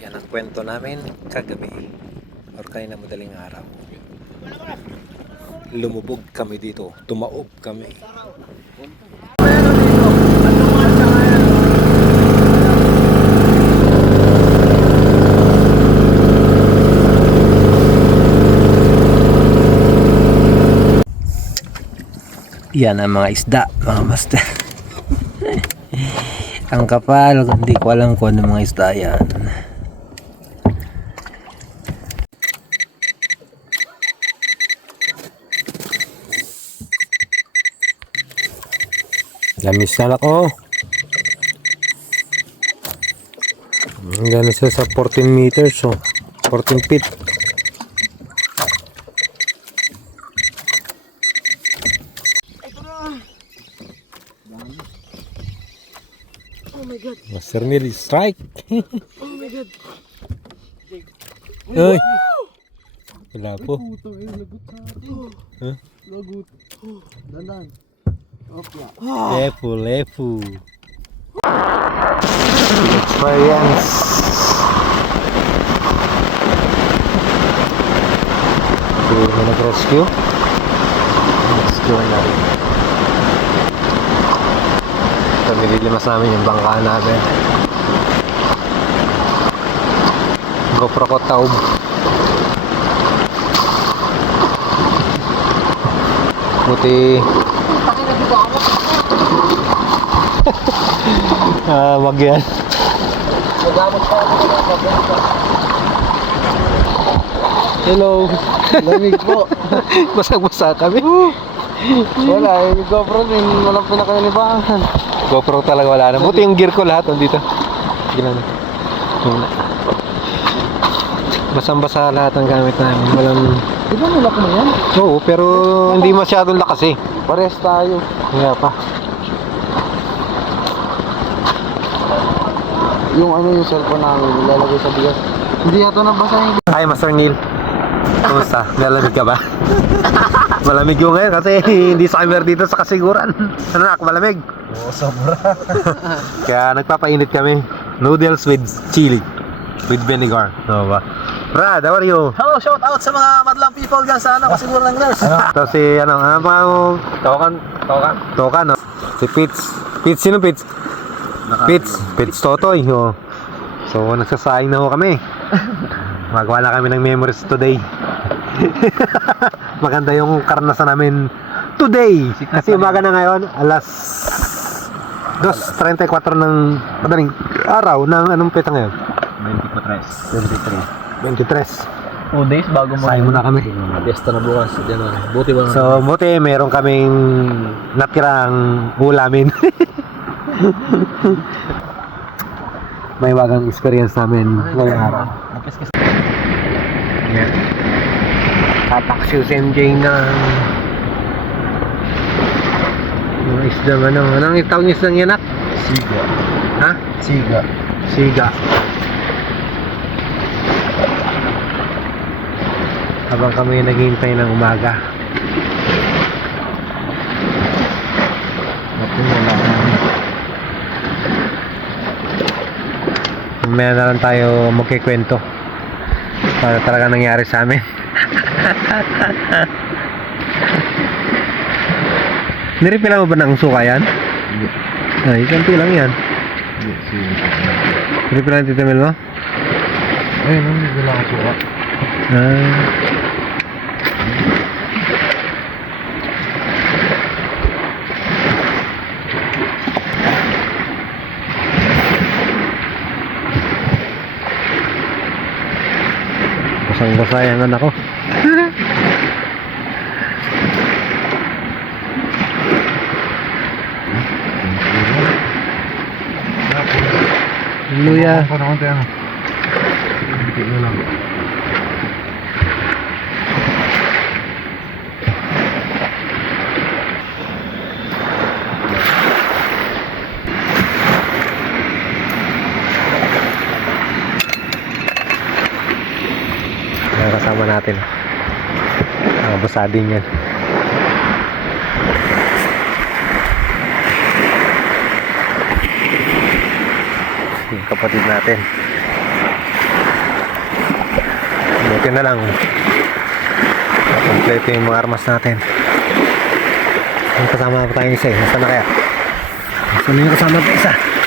Yan ang kwento namin kagabi or kanina madaling araw. Lumubog kami dito. Tumaob kami. Yan ang mga isda, mga master. ang kapal, hindi ko alam kung ano mga isda yan. Lamis na ako. Gano'n siya sa 14 meters, oh. 14 feet. Oh my god. Master Neil, strike! Oh my god. Uy! Wala po. Lagot sa atin. Huh? Lagot. Dandan. Lefu, lefu. Experience. Hindi mo nag-rescue? Rescue na rin. Ito, nililimas namin yung bangka namin. GoPro ko taob. Buti Ah, wag yan. Magamit pa ako ng. Hello. Lamig po. Basag-basa kami. Wala, yung GoPro din. Walang pinakanilibangan. GoPro talaga wala na. Buti yung gear ko lahat nandito. Gila na. Yung- Basang-basa lahat ng gamit namin. Walang... Di ba nilak mo yan? Oo, pero hindi masyadong lakas eh. Pares tayo. Kaya pa. Yung ano yung cellphone namin, nilalagay sa bigas. Hindi yata nabasa yung Hi, Master Neil. Kumusta? Malamig ka ba? malamig yung ngayon kasi hindi summer dito sa kasiguran. Ano na, malamig? Oo, sobra. Kaya nagpapainit kami. Noodles with chili. With vinegar. Oo ba? Brad, how are you? Hello, shout out sa mga madlang people dyan sa ano, kasi ng nurse. Ito si ano, ano pa Tawakan, tawakan. Toka no? Si Pits. Pits, sino Pits? Pits. Pits Totoy. Oh. So, nagsasayang na ho kami. Magawa na kami ng memories today. Maganda yung karanasan namin today. Kasi umaga na ngayon, alas 2.34 ng madaling araw ng anong peta ngayon? 23. 23. 2 days bago mo. Sayang mo na kami. Fiesta na bukas. Yan. Buti ba So, buti meron kaming natirang ulamin. May wagang experience namin ngayong araw. Nakiskis. Yan. Tataksil si MJ ng mga isdang ano. Anong tawag ng isdang yanak? Siga. Ha? Siga. Siga. Habang kami naghihintay ng umaga. Naku, wala na. Mamaya na lang tayo magkikwento. Para talaga nangyari sa amin. Niripila mo ba ng suka yan? Hindi. Ay, kanti lang yan. Hindi. Siga. Niripila ng titamil mo? Ayun, hindi lang suka. Ah. Basang-basa yung anak ko. Luya. Ano konti ano? Hindi ko lang. Kasama natin. Mga basa din yan. Yung kapatid natin. Buti na lang. Kompleto yung mga armas natin. Ang kasama pa tayong isa eh. Nasaan na kaya? Nasaan na yung kasama pa isa?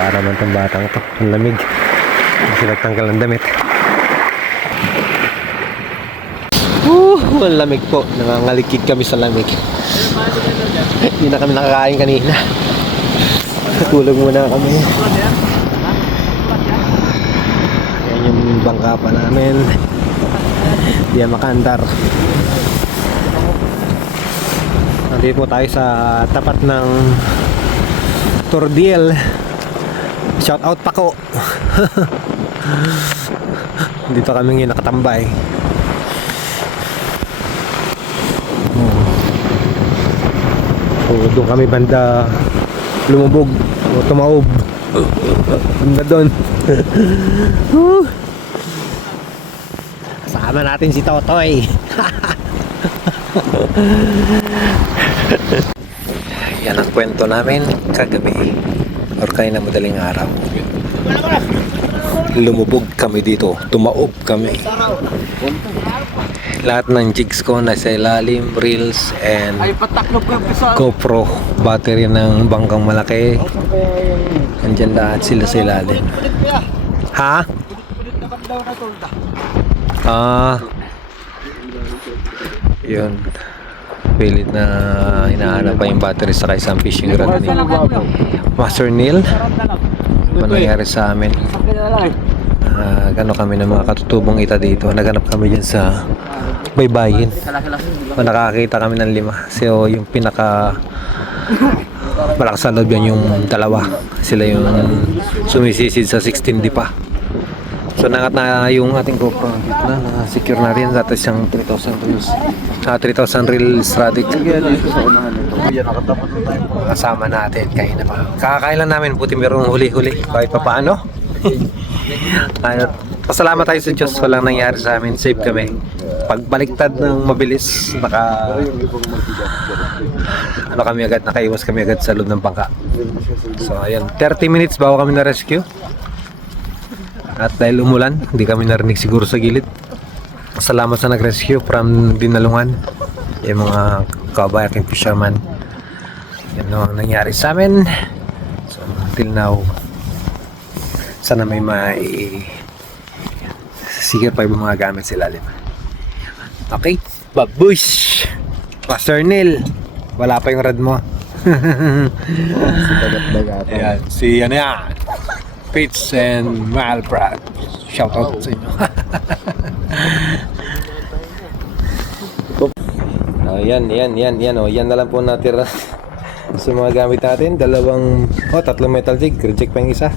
Nawawa naman tong batang to. Ang lamig. Kasi nagtanggal ng damit. Woo! Ang lamig po. Nangangalikid kami sa lamig. Hindi na kami nakakain kanina. Tulog muna kami. Yan yung bangka pa namin. Hindi yan makandar. Nandito po tayo sa tapat ng Tordiel. Shout out Pako. Dito kami ngayon nakatambay. Oh, doon kami banda lumubog o tumaob. Banda doon. Kasama natin si Totoy. Yan ang kwento namin kagabi or kanina madaling araw. Lumubog kami dito, tumaob kami. Lahat ng jigs ko nasa ilalim, reels, and. GoPro battery ng bangkang malaki. Andyan lahat sila sa ilalim. Ha? Ah. Yun. Pilit na hinahanap pa yung battery sa isang fishing rod ni Master Neil. Ano nangyari sa amin? Ah, gano kami ng mga katutubong ita dito. Naghanap kami dyan sa baybayin. O, nakakita kami ng lima. So, yung pinaka malakas sa loob yan yung dalawa. Sila yung sumisisid sa 16 di pa. So, nangat na yung ating GoPro dito na. Na-secure na rin. Dati siyang 3,000 reels. Ah, 3,000 reels Radic. Kasama natin. Kain na pa. Kakakain lang namin. Buti merong huli-huli. Kahit pa paano. At pasalamat tayo sa Diyos. Walang nangyari sa amin. Safe kami. Pagbaliktad ng mabilis, naka ano kami agad, nakaiwas kami agad sa loob ng bangka. So ayan, 30 minutes bago kami na-rescue. At dahil umulan, hindi kami narinig siguro sa gilid. Salamat sa nag-rescue from Dinalungan. Yung mga kabayaking fisherman. Yan ang nangyari sa amin. So until now, sana may mai sige pa yung mga gamit sa ilalim. Okay, babush! Master Neil, wala pa yung rad mo. Ayan, si ano yan, Fitz and Malbrad. Shout out sa inyo. Ayan, yan, yan, yan. O, yan na lang po natira sa mga gamit natin. Dalawang, oh, tatlong metal jig. Reject pa yung isa.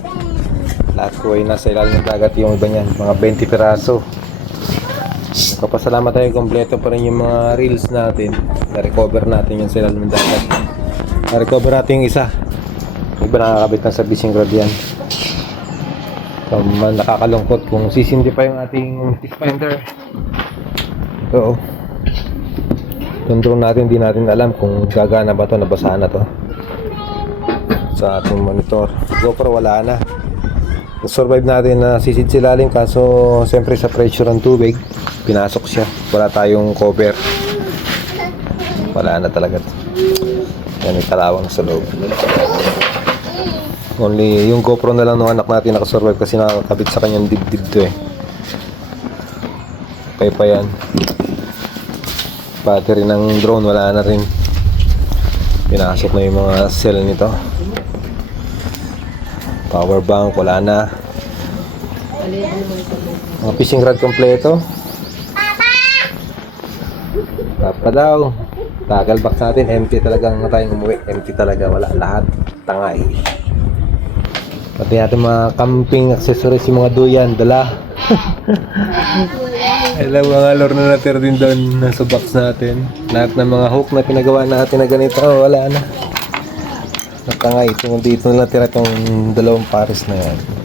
Lahat ko ay nasa ilalim ng dagat yung iba niyan. Mga 20 piraso. Kapasalamat tayo, kompleto pa rin yung mga reels natin. Na-recover natin yung sa ilalim ng dagat. Na-recover natin yung isa. Iba nakakabit na sa fishing rod yan. So, man, nakakalungkot kung sisindi pa yung ating fish finder. Oo. Yung drone natin, hindi natin alam kung gagana ba to, nabasa na to. Sa ating monitor. GoPro wala na. Survive natin na sisid silalim kaso siyempre sa pressure ng tubig pinasok siya. Wala tayong cover. Wala na talaga. Yan yung kalawang sa loob. Only yung GoPro na lang ng anak natin nakasurvive kasi nakakabit sa kanyang dibdib to eh. Kaya pa yan. Battery ng drone wala na rin. Pinasok na yung mga cell nito. Power bank wala na. Mga fishing rod kompleto. Papa daw. Tagal box natin, empty talaga nga tayong umuwi. Empty talaga, wala lahat. Tangay. Pati natin mga camping accessories, yung mga duyan, dala. Alam mga lure na natira din doon nasa box natin. Lahat ng mga hook na pinagawa natin na ganito, oh, wala na. Nakangay, ito dito na natira itong dalawang pares na yan.